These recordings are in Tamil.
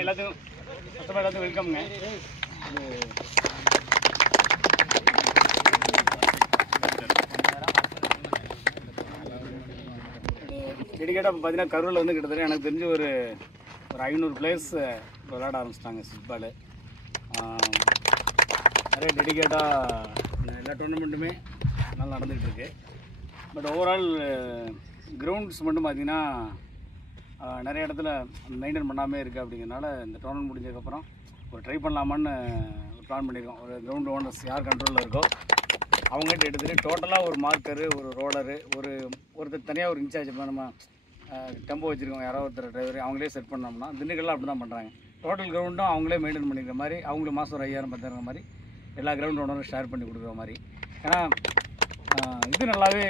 எல்லாத்துக்கும் மொத்தமாக எல்லாத்துக்கும் வெல்கம்ங்க. டெடிகேட்டாக இப்போ பார்த்தீங்கன்னா கரூரில் வந்து கிட்டத்தட்ட எனக்கு தெரிஞ்சு ஒரு 500 பிளேயர்ஸ் விளையாட ஆரம்பிச்சிட்டாங்க ஃபுட்பாலு. நிறைய டெடிகேட்டாக எல்லா டோர்னமெண்ட்டுமே நல்லா நடந்துகிட்ருக்கு. பட் ஓவரால் கிரவுண்ட்ஸ் மட்டும் பார்த்திங்கன்னா நிறைய இடத்துல மெயின்டைன் பண்ணாமே இருக்குது. அப்படிங்கிறனால இந்த டோர்னமெண்ட் முடிஞ்சதுக்கப்புறம் ஒரு ட்ரை பண்ணலாமான்னு ஒரு பிளான் பண்ணியிருக்கோம். ஒரு கிரவுண்ட் ஓனர்ஸ் யார் கண்ட்ரோலில் இருக்கோ அவங்ககிட்ட எடுத்துகிட்டு டோட்டலாக ஒரு மார்க்கரு, ஒரு ரோலரு, ஒருத்தர் தனியாக ஒரு இன்சார்ஜ் நம்ம டெம்போ வச்சுருக்கோம், யாரோ ஒருத்தர் டிரைவர் அவங்களே செட் பண்ணோம்னா திண்டுக்கல்லாம் அப்படி தான் பண்ணுறாங்க. டோட்டல் கிரவுண்டும் அவங்களே மெயின்டைன் பண்ணிக்கிற மாதிரி, அவங்களுக்கு மாதம் ஒரு 5000-10,000 மாதிரி எல்லா கிரவுண்ட் ஓனரும் ஷேர் பண்ணி கொடுக்குற மாதிரி. ஏன்னா இது நல்லாவே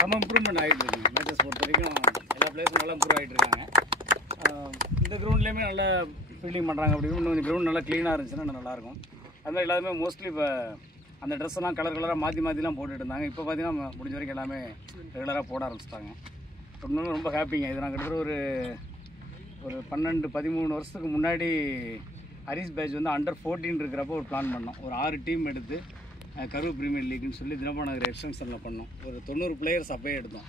சம இம்ப்ரூவ்மெண்ட் ஆகிட்டு இருக்குங்க. மேட்சஸ் பொறுத்த வரைக்கும் எல்லா பிளேஸும் நல்லா இம்ப்ரூவ் ஆகிட்டு இருக்காங்க. இந்த கிரவுண்ட்லேயுமே நல்லா ஃபீல்டிங் பண்ணுறாங்க. அப்படின்னு இன்னும் கிரவுண்ட் நல்லா க்ளீனாக இருந்துச்சுன்னா நல்லாயிருக்கும். அது மாதிரி எல்லாருமே மோஸ்ட்லி இப்போ அந்த ட்ரெஸ்ஸெல்லாம் கலராக மாற்றிலாம் போட்டுட்டு இருந்தாங்க. இப்போ பார்த்தீங்கன்னா முடிஞ்ச வரைக்கும் எல்லாமே ரெகுலராக போட ஆரம்பிச்சிட்டாங்க. இன்னும் ரொம்ப ஹாப்பிங்க. இது நான் கிட்டத்தட்ட ஒரு 12-13 வருஷத்துக்கு முன்னாடி ஹரிஸ் பேட்ச் வந்து அண்டர் 14 இருக்கிறப்போ ஒரு பிளான் பண்ணோம். ஒரு 6 டீம் எடுத்து கரூர் பிரீமியர் லீக்னு சொல்லி தினபாநகர் எக்ஸ்டென்ஷனில் பண்ணோம். ஒரு 90 பிளேயர்ஸ் அப்போயே எடுத்தோம்.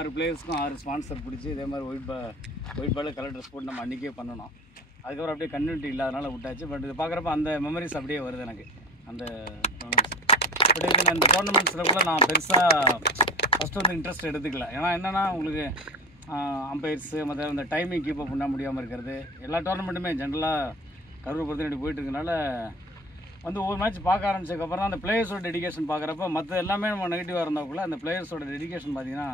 6 பிளேயர்ஸ்க்கும் 6 ஸ்பான்சர் பிடிச்சி இதே மாதிரி ஒயிட் பால் கலர் ட்ரெஸ் போட்டு நம்ம அன்றைக்கே பண்ணணும். அதுக்கப்புறம் அப்படியே கன்யூனிட்டி இல்லாதனால விட்டாச்சு. பட் இது பார்க்குறப்ப அந்த மெமரிஸ் அப்படியே வருது எனக்கு. அந்த பட் இது அந்த டோர்னமெண்ட்ஸில் கூட நான் பெருசாக ஃபஸ்ட்டு வந்து இன்ட்ரெஸ்ட் எடுத்துக்கல. ஏன்னா என்னென்னா உங்களுக்கு அம்பையர்ஸு மற்ற அந்த டைமிங் கீப் அப் பண்ண முடியாமல் இருக்கிறது. எல்லா டோர்னமெண்ட்டுமே ஜென்ரலாக கரூர் பொறுத்த போயிட்டு இருக்கனால வந்து ஒவ்வொரு மேட்ச் பார்க்க ஆரம்பிச்சதுக்கப்புறம் தான் அந்த பிளேயர்ஸோட டெடிகேஷன் பார்க்குறப்ப மற்ற எல்லாமே நம்ம நெகட்டிவாக இருந்தால் அந்த பிளேயர்ஸோட டெடிகேஷன் பார்த்திங்கன்னா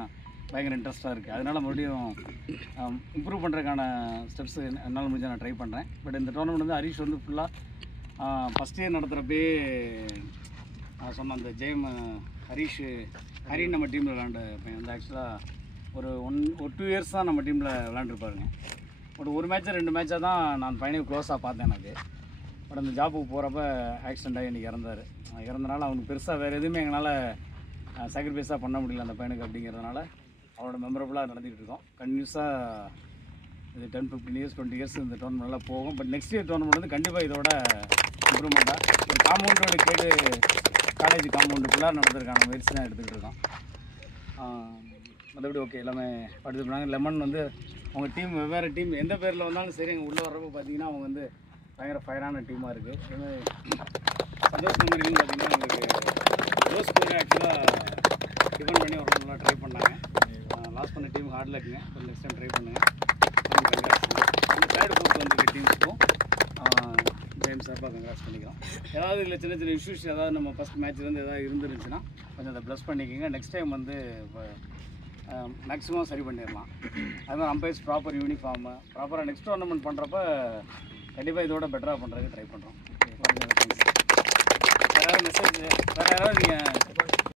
பயங்கர இன்ட்ரெஸ்ட்டாக இருக்குது. அதனால் மறுபடியும் இம்ப்ரூவ் பண்ணுறதுக்கான ஸ்டெப்ஸ் என்னால் முடிஞ்சால் நான் ட்ரை பண்ணுறேன். பட் இந்த டோர்னமெண்ட் வந்து ஹரிஷ் வந்து ஃபுல்லாக ஃபஸ்ட் இயர் நடத்துகிறப்பே சொன்ன அந்த ஹரின்னு நம்ம டீமில் விளாண்ட பையன் வந்து ஆக்சுவலாக ஒரு 2 இயர்ஸ் தான் நம்ம டீமில் விளாண்டுருப்பாருங்க. பட் ஒரு மேட்சாக 2 மேட்சாக தான் நான் பையனை க்ளோஸாக பார்த்தேன் எனக்கு. பட் அந்த ஜாப்புக்கு போகிறப்ப ஆக்சிடெண்ட் ஆகி இன்றைக்கி இறந்தனால அவனுக்கு பெருசாக வேறு எதுவுமே எங்களால் சாக்ரிஃபைஸாக பண்ண முடியல அந்த பையனுக்கு. அப்படிங்கிறதுனால அவனோட மெமரபுளாக நடந்துகிட்டு இருக்கோம். கண்டினியூஸாக இது 10-15 இயர்ஸ் 20 இயர்ஸ் இந்த டோர்னமெண்ட் நல்லா போகும். பட் நெக்ஸ்ட் இயர் டோர்னமெண்ட் வந்து கண்டிப்பாக இதோட இம்ப்ரூவ்மெண்ட்டாக ஒரு காம்பவுண்டோட கேட்டு காலேஜ் காம்பவுண்டு ஃபுல்லாக நடத்துறதுக்கான முயற்சி தான் எடுத்துக்கிட்டு இருக்கோம். மற்றபடி ஓகே எல்லாமே படித்து பண்ணாங்க. லெமன் வந்து அவங்க டீம் வெவ்வேறு டீம் எந்த பேரில் வந்தாலும் சரி அங்கே உள்ளே வர்றப்போ பார்த்தீங்கன்னா அவங்க வந்து பயங்கர ஃபயரான டீமாக இருக்குது. அதேமாதிரி சந்தோஷ் மெமரின்னு பார்த்தீங்கன்னா உங்களுக்கு ரோஸ் கூட ஆக்சுவலாக டிஃபன் பண்ணி ஒரு நல்லா ட்ரை பண்ணாங்க. லாஸ்ட் பண்ண டீம் ஹார்ட் லக்குங்க. நெக்ஸ்ட் டைம் ட்ரை பண்ணுங்கள். அந்த தேர்ட் ஃபோர்த் வந்துருக்க டீம்ஸுக்கும் ஜேம்ஸ் சார்பாக கங்க்ராட்ஸ் பண்ணிக்கிறோம். ஏதாவது இல்லை சின்ன சின்ன இஷ்யூஸ் ஏதாவது நம்ம ஃபஸ்ட் மேட்ச்லேருந்து எதாவது இருந்துருந்துச்சுன்னா கொஞ்சம் அதை ப்ளஸ் பண்ணிக்கோங்க. நெக்ஸ்ட் டைம் வந்து இப்போ மேக்ஸிமம் சரி பண்ணிடலாம். அதுமாதிரி அம்பையர்ஸ் ப்ராப்பர் யூனிஃபார்மு ப்ராப்பராக நெக்ஸ்ட் டோர்னமெண்ட் பண்ணுறப்ப கண்டிப்பாக இதோட பெட்டராக பண்ணுறதுக்கு ட்ரை பண்ணுறோம். வேறு யாராவது மெசேஜ் வேறு யாராவது நீங்கள்